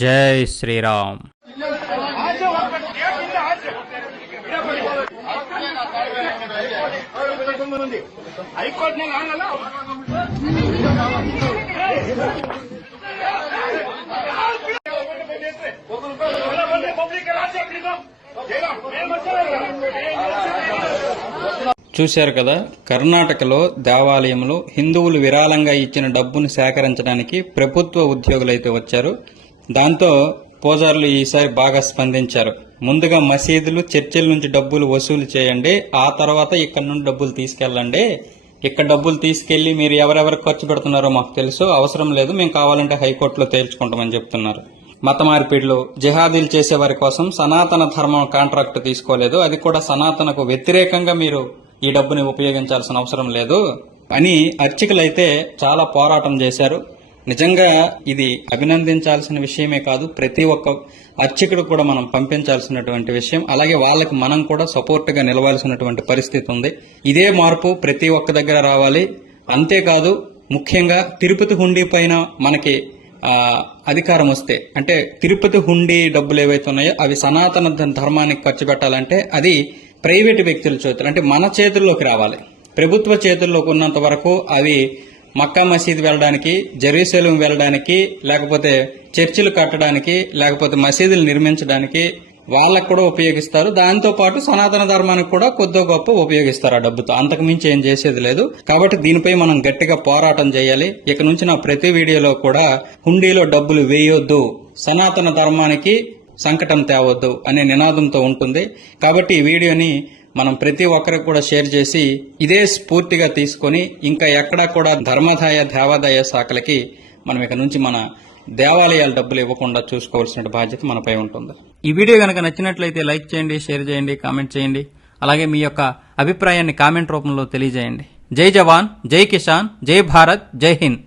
జై శ్రీరామ్. చూశారు కదా, కర్ణాటకలో దేవాలయంలో హిందువులు విరాళంగా ఇచ్చిన డబ్బును సేకరించడానికి ప్రభుత్వ ఉద్యోగులైతే వచ్చారు. దాంతో పూజారులు ఈసారి బాగా స్పందించారు. ముందుగా మసీదులు, చర్చిల నుంచి డబ్బులు వసూలు చేయండి, ఆ తర్వాత ఇక్కడ నుండి డబ్బులు తీసుకెళ్ళండి. ఇక్కడ డబ్బులు తీసుకెళ్లి మీరు ఎవరెవరు ఖర్చు పెడుతున్నారో మాకు తెలుసు, అవసరం లేదు, మేము కావాలంటే హైకోర్టులో తేల్చుకుంటామని చెప్తున్నారు. మత మార్పిడులు, జిహాదీలు చేసే వారి కోసం సనాతన ధర్మం కాంట్రాక్ట్ తీసుకోలేదు, అది కూడా సనాతనకు వ్యతిరేకంగా మీరు ఈ డబ్బుని ఉపయోగించాల్సిన అవసరం లేదు అని అర్చకులైతే చాలా పోరాటం చేశారు. నిజంగా ఇది అభినందించాల్సిన విషయమే కాదు, ప్రతి ఒక్క అర్చకుడు కూడా మనం పంపించాల్సినటువంటి విషయం. అలాగే వాళ్ళకి మనం కూడా సపోర్ట్ గా నిలవాల్సినటువంటి పరిస్థితి ఉంది. ఇదే మార్పు ప్రతి ఒక్క దగ్గర రావాలి. అంతేకాదు, ముఖ్యంగా తిరుపతి హుండీ పైన మనకి అధికారం వస్తే, అంటే తిరుపతి హుండీ డబ్బులు ఏవైతే ఉన్నాయో అవి సనాతన ధర్మానికి ఖర్చు పెట్టాలంటే అది ప్రైవేటు వ్యక్తుల చేతులు, అంటే మన చేతుల్లోకి రావాలి. ప్రభుత్వ చేతుల్లోకి ఉన్నంత వరకు అవి మక్కా మసీద్ వెళ్ళడానికి, జెరూసలేం వెళ్ళడానికి, లేకపోతే చర్చిలు కట్టడానికి, లేకపోతే మసీదులు నిర్మించడానికి వాళ్ళకు కూడా ఉపయోగిస్తారు. దాంతో పాటు సనాతన ధర్మానికి కూడా కొద్దో గొప్ప ఉపయోగిస్తారు ఆ డబ్బుతో. అంతకు మించి ఏం చేసేది లేదు. కాబట్టి దీనిపై మనం గట్టిగా పోరాటం చేయాలి. ఇక నుంచి నా ప్రతి వీడియోలో కూడా హుండీలో డబ్బులు వేయొద్దు, సనాతన ధర్మానికి సంకటం తేవద్దు అనే నినాదంతో ఉంటుంది. కాబట్టి ఈ వీడియోని మనం ప్రతి ఒక్కరికి కూడా షేర్ చేసి ఇదే స్ఫూర్తిగా తీసుకొని ఇంకా ఎక్కడా కూడా ధర్మాదాయ దేవాదాయ శాఖలకి మనం ఇక నుంచి మన దేవాలయాల డబ్బులు ఇవ్వకుండా చూసుకోవాల్సిన బాధ్యత మనపై ఉంటుంది. ఈ వీడియో కనుక నచ్చినట్లయితే లైక్ చేయండి, షేర్ చేయండి, కామెంట్ చేయండి. అలాగే మీ యొక్క అభిప్రాయాన్ని కామెంట్ రూపంలో తెలియజేయండి. జై జవాన్, జై కిసాన్, జై భారత్, జై హింద్.